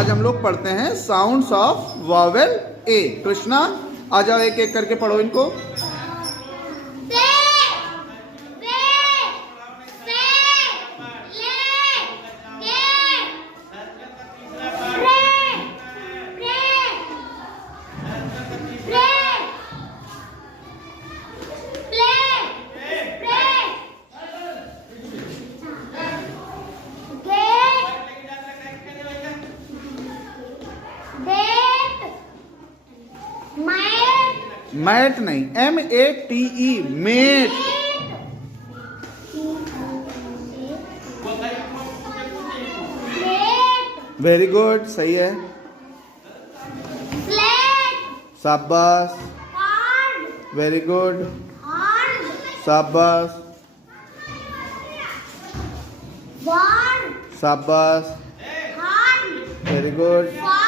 आज हम लोग पढ़ते हैं साउंड्स ऑफ वॉवेल ए। कृष्णा आ जाओ, एक एक करके पढ़ो इनको। मैट नहीं, MATE, मेट। वेरी गुड, सही है। शाबाश, वेरी गुड, शाबाश, शाबाश, वेरी गुड।